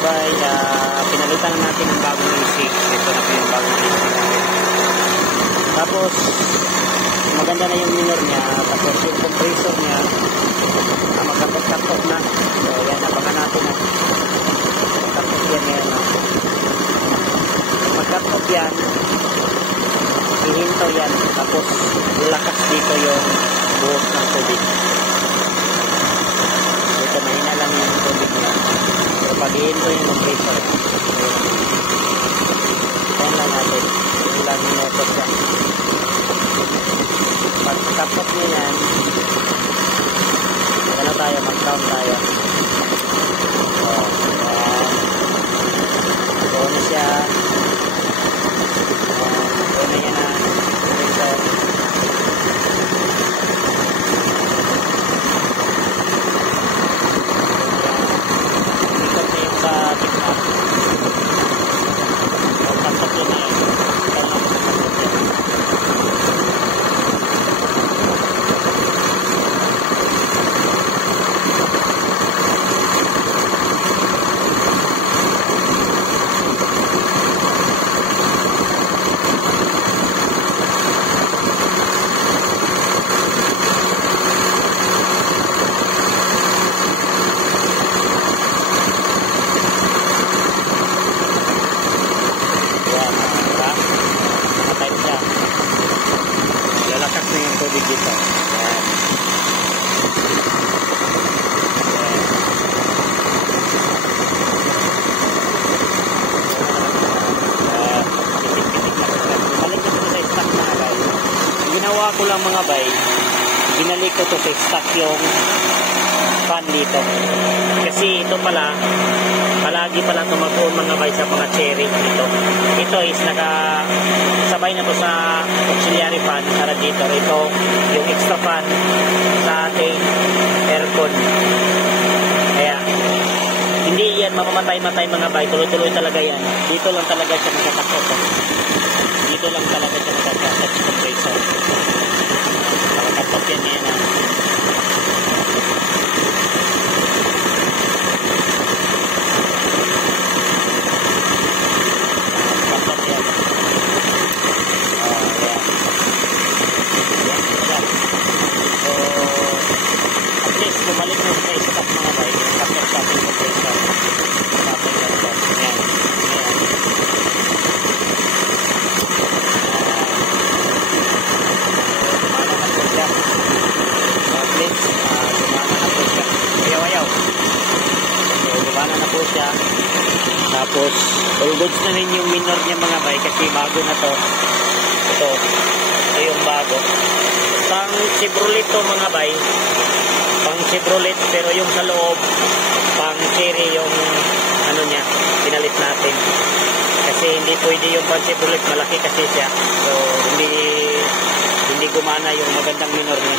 bay, pinalitan na natin ng bagong AC. Ito na po yung bagong AC natin. Tapos maganda na yung minor niya, tapos yung compressor niya magkapot-kapot na. So yan, napakan natin na magkapot yan yan. Magkapot yan, hihinto yan, tapos lakas dito yung buhos ng tubig. Dito mahina lang yung tubig niya. So pag hihinto yung compressor, yan lang natin, ilang minutos yan. Pagkapot nyo yan, ano tayo, mag-count tayo. So, buo na siya. Buo na yan na. So, ikot na yung sa tikman. Pagkapot yun na yun. Ko lang mga bay, binalik ko to sa stock yung fan dito kasi ito pala palagi pala tumagoon mga bay sa mga cherry dito. Ito is nakasabay na to sa auxiliary fan sa radiator. Ito yung extra fan sa ating aircon, kaya hindi yan mamamatay-matay mga bay, tuloy-tuloy talaga yan. Dito lang talaga siya nagkakasot, dito lang talaga siya nagkakasot sa compressor. Nakakapot yan yan. Nakakapot yan. So, at least bumalik na sa stock mga bay. Nakakapot sa ating compressor. Nakakapot yan. Yan. Gumana na po siya. Tapos all goods na rin yung minor niya mga bay kasi bago na to. Ito yung bago. Pang Chevrolet to mga bay, pang Chevrolet, pero yung sa loob pang cherry yung ano niya, pinalit natin kasi hindi pwede yung pang Chevrolet, malaki kasi siya. So hindi gumana yung magandang minor niya.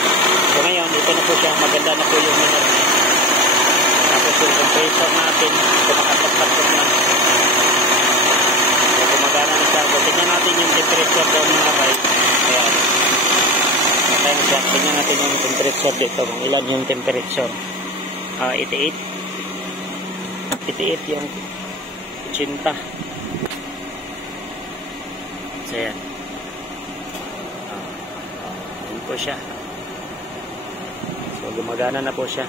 So ngayon ito na po siya, maganda na po yung minor niya. Tapos yung compressor natin kumakapat-kapat na. So gumagana na siya. So tignan natin yung temperature doon mga bay. Ayan. Matay na siya. Tignan natin yung temperature dito. Kung ilan yung temperature. 88. 88 yung 80. So ayan. Ayan po siya. So gumagana na po siya.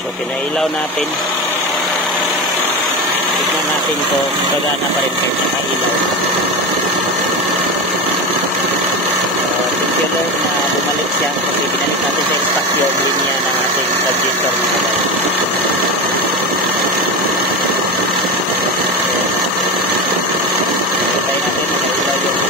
So pinailaw natin. Tignan natin kung gagana pa rin kayo sa ilaw. So thank you Lord na bumalik siya kasi binalik natin sa stock yung linya ng ating radiator. Patay natin na ilaw yung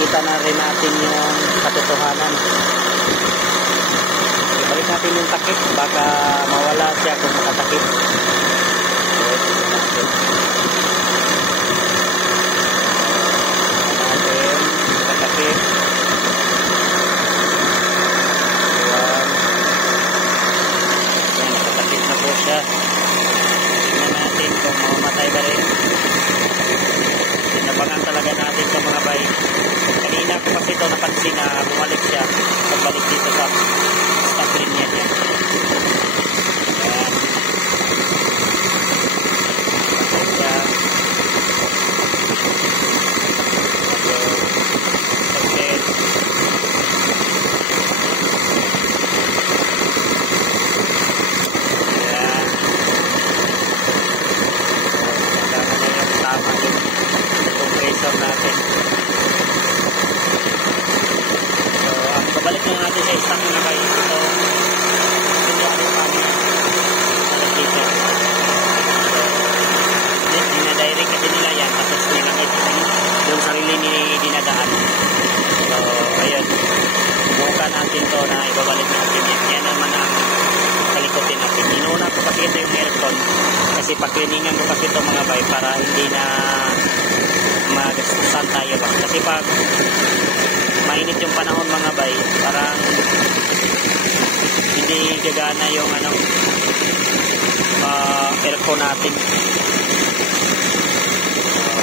makita na rin natin yung katotohanan. Ibalik natin yung takip, baka mawala siya kung makatakip. Takip. Nakatakip na po siya. Tingnan natin kung mamamatay ba rin. Tinabangan talaga natin sa mga bay. Kanina ko kasi ito napansin na bumalik siya. Pagbalik dito sa stop rin niya. Ayan. Patay siya. Success. Ayan. Kailangan na yung tama yung compressor natin. So, babalik na natin sa stock na kayo. Ito, dinadirect kasi nila yan. Tapos nilangit yung sarili ni dinadaan. So, ayun. Buka natin to na ibabalik natin yan. Yan naman ang kalikotin natin. Inuuna ko kasi ito yung aircon. Kasi pakliningan ko kasi ito mga bay para hindi na magastusan tayo ba. Kasi pag mainit yung panahon mga bay, parang hindi gagana yung aircon natin.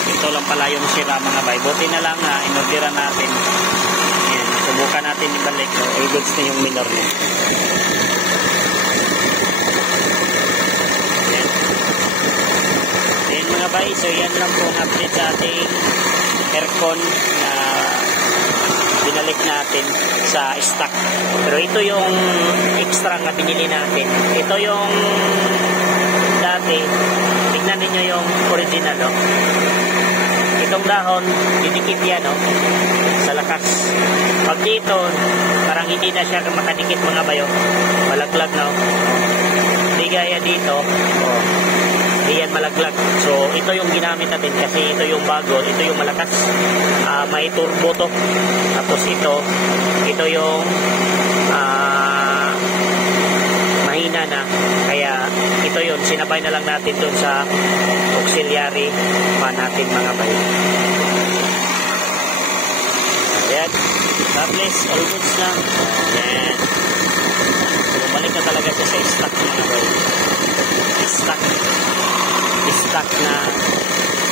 Ito lang pala yung sira mga bay. Buti na lang inorderan natin. Ayan, subukan natin ibalik. All goods na yung minor niya. Ayan mga bay, so yan lang po ang update sa ating aircon na binalik natin sa stock. Pero ito yung extra na binili natin. Ito yung dati. Tignan ninyo yung original, no? Itong dahon, didikit yan, no? Sa lakas. Pag dito, parang hindi na siya makadikit mga bayo. Malaglag, no? Hindi gaya dito. Oh. Hindi yan malaglag. So, ito yung ginamit natin kasi ito yung bago. Ito yung malakas. May turbo to. Tapos ito yung mahina na. Kaya ito yun. Sinabay na lang natin dun sa auxiliary fan natin mga bayo. Ayan. God bless. All goods na. Ayan. Bumalik na talaga siya sa stock mga bayo. Stock na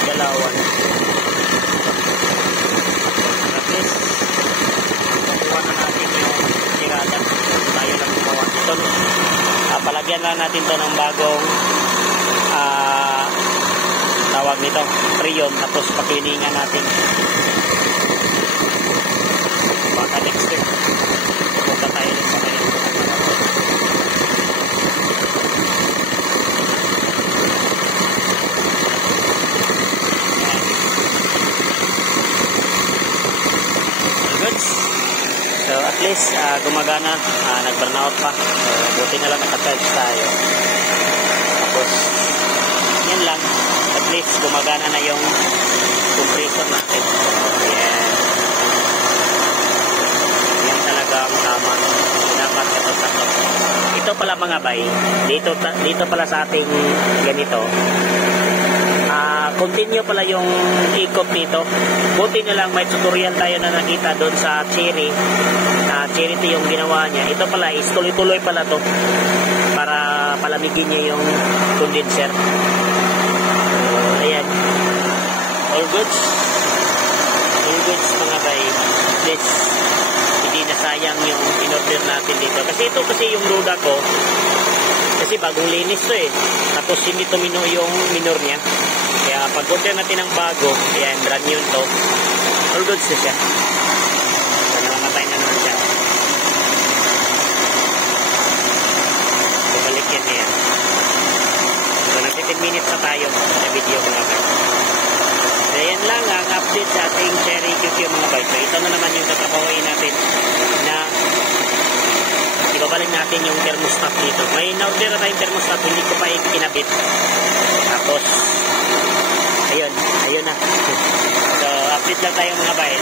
galawan. At least nakuha na natin yung tirada. Tayo lang gumawa ito. Palagyan lang natin ito ng bagong tawag nito, prion. Tapos pakilingan natin. Baka next step pupunta tayo sa kanila. So at least gumagana, nag-burnout pa. Buti na lang nakatouch tayo. Tapos yan lang, at least gumagana na yung compressor natin. Yan talaga ang tama. Dapat ito. Ito pala mga bay, dito pala sa ating ganito. Continue pala yung ikot nito. Buti na lang may tutorial tayo na nakita doon sa Cherry. Cherry ito yung ginawa niya. Ito pala is tuloy-tuloy pala to para palamigin niya yung condenser. Ayan. All goods. All goods mga bay. Please, hindi na sayang yung in-order natin dito. Kasi ito kasi yung ruda ko. Kasi bagong linis to eh. Tapos hindi tumino yung minor niya. Kaya pag-order natin ng bago, ayan, brand new to. All goods na siya. So, namamatay na naman siya. Bumalik yan niya. So, nag 15 minutes na tayo sa video mga bay. So, ayan lang ang update sa ating Cherry QQ mga bay. So, ito na naman yung tatrapahoy natin na ibabalik natin yung thermostat dito. May na-order na tayong thermostat, hindi ko pa ikinabit. Tapos, ayun na. So, update lang tayo mga bay.